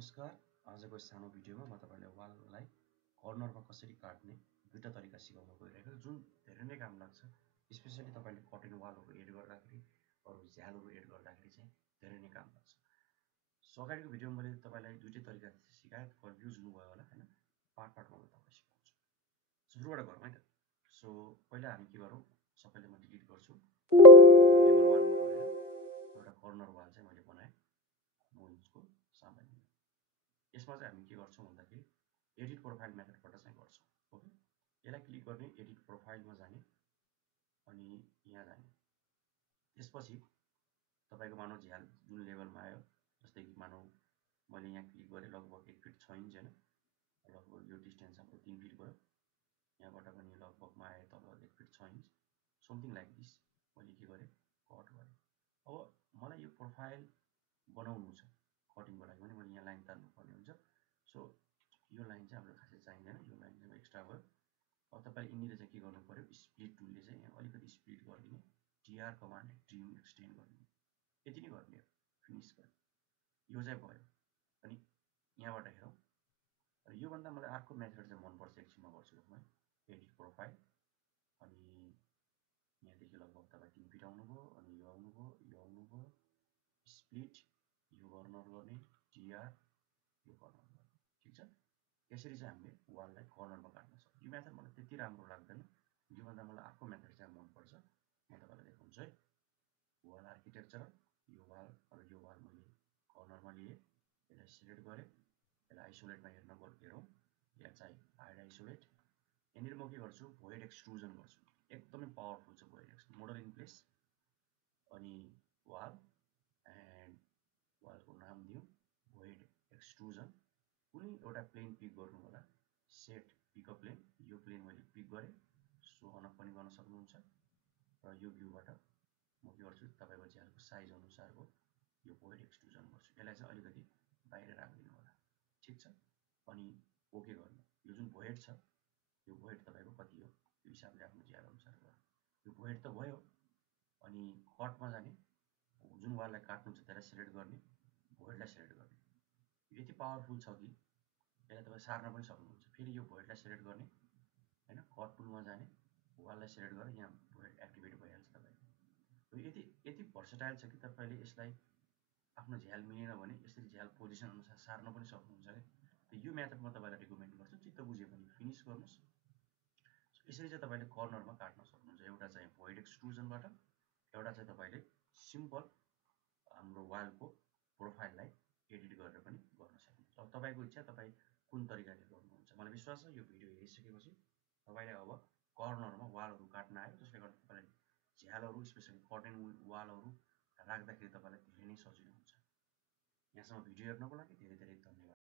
नमस्कार। आजको सानो भिडियोमा म तपाईलाई वाललाई कर्नरमा कसरी काट्ने दुईटा तरिका सिकाउन गइरहेको छु, जुन धेरै नै काम लाग्छ। स्पेशली तपाईले कटिङ वालहरु एड गर्दाखेरि अरु झ्यालहरु एड गर्दाखेरि चाहिँ धेरै नै काम लाग्छ। सो अगाडिको भिडियोमा मैले तपाईलाई दुईटै तरिका सिकाए, कन्फ्युज हुनुभयो होला हैन। पार्ट-पार्टमा म तपाईलाई सिकाउँछु। सुरुबाट गरौँ है त। सो पहिला हामी के गरौँ, सबैले म डिलिट गर्छु। लेभल 1 मा गएर एउटा कर्नर वाल चाहिँ मैले बनाएँ 9 इन्चको सामान्य। यसमा चाहिँ हामी के गर्छौं भन्दाखेरि एडिट प्रोफाइल मेथडबाट चाहिँ गर्छौं। ओके, यसलाई क्लिक गर्ने, एडिट प्रोफाइलमा जाने अनि यहाँ जाने। त्यसपछि तपाईको मानौ झ्याल जुन लेभलमा आयो, जस्तै कि मानौ मैले यहाँ क्लिक गरे लगभग 1 फिट 6 इन्च हैन, लगभग यो डिस्टेन्स हाम्रो 3 फिट भयो। यहाँबाट पनि लगभगमा आए तल 1 fit 6 inch, something like this. मैले के गरे, कट गरे। अब मलाई यो प्रोफाइल बनाउनु छ कटिङको लागि भने मैले यहाँ लाइन तान्नु पर्ने हुन्छ। सो यो लाइन चाहिँ हाम्रो खासै चाहिँदैन, यो लाइन चाहिँ एक्स्ट्रा भयो। अब तपाईले यिनीले चाहिँ के गर्नु पर्यो, स्प्लिट टुलले चाहिँ यहाँ अलिकति स्प्लिट गरिदिने, टीआर कमान्ड ट्रिम एक्सटेन्ड गरिदिने। यति नै गर्ने हो, फिनिश गर्ने। यो चाहिँ भयो। अनि यहाँबाट हेरौँ, यो भन्दा मलाई अर्को मेथड चाहिँ मन पर्छ, एकछिनमा गर्छु म। एडिट प्रोफाइल अनि यहाँदेखि लगभग तपाईँ 3 फिट आउनुभयो, अनि यो आउनुभयो, यो आउनुभयो, स्प्लिट यो कर्नर गर्ने, टीआर यो कर्नर गर्ने। ठीक छ। यसरी चाहिँ हामीले वाललाई कर्नरमा काट्न सक्छौं। यो मेथड मलाई त्यति राम्रो लाग्दैन, यो भन्दा मलाई अर्को मेथड चाहिँ मन पर्छ। म तपाईलाई देखाउँछु है। वाल आर्किटेक्चर, यो वाल मैले कर्नरमा लिए, यसलाई सिलेक्ट गरे, यसलाई आइसोलेटमा हेरौँ। यहाँ चाहिँ हाइड आइसोलेट। यहाँनिर म के गर्छु, भोइड एक्सट्रुजन गर्छु। एकदमै पावरफुल छ void extrusion. Model in place अनि वाल एन्ड वालको नाम दिउँ भोइड एक्सट्रुजन। कुनै एउटा प्लेन पिक गर्नु होला, सेट पिक अ प्लेन। यो प्लेन मैले पिक गरे, सो अन पनि गर्न सक्नुहुन्छ। र यो भ्यूबाट म के गर्छु, तपाईको झ्यालको साइज अनुसारको यो भोइड एक्सट्रुजन गर्छु। यसलाई चाहिँ अलिकति बाहिर राख्दिनु होला। ठीक छ। अनि ओके गर्नु। यो जुन भोइड छ, यो भोइड तपाईको कति हो त्यो हिसाबले आफ्नो झ्याल अनुसार गर्नु। यो भोइड त भयो। अनि कटमा जाने, जुन वाललाई काट्नु छ त्यसलाई सिलेक्ट गर्ने, भोइडलाई सिलेक्ट गर्ने। यति पावरफुल छ कि यसलाई तपाईँ सार्न पनि सक्नुहुन्छ। फेरि यो भोइडलाई सिलेक्ट गर्ने हैन, कट टुलमा जाने, वाललाई सिलेक्ट गरेर यहाँ भोइड एक्टिभेट भइहाल्छ तपाईको। यो यति भर्सटाइल छ कि तपाईले यसलाई आफ्नो झ्याल मिलेन भने यसरी झ्याल पोजिसन अनुसार सार्न पनि सक्नुहुन्छ के। यो मेथड म तपाईलाई रिकमेन्ड गर्छु। चित्त बुझ्यो भने फिनिश गर्नुस्। यसरी चाहिँ तपाईले कर्नरमा काट्न सक्नुहुन्छ। एउटा चाहिँ भोइड एक्सट्रुजनबाट, एउटा चाहिँ तपाईले सिम्पल हाम्रो वालको प्रोफाइललाई एडिट गरेर पनि गर्न सक्नुहुन्छ। अब तपाईको इच्छा, तपाई कुन तरिकाले गर्नुहुन्छ। मलाई विश्वास छ यो भिडियो हेरिसकेपछि तपाईले अब कर्नरमा वालहरु काट्न आयो, जसले गर्दा तपाईलाई झ्यालहरु स्पेशली कटिङ वालहरु राख्दाखेरि तपाईलाई धेरै नै सजिलो हुन्छ। यहाँसम्म भिडियो हेर्नको लागि धेरै धेरै धन्यवाद।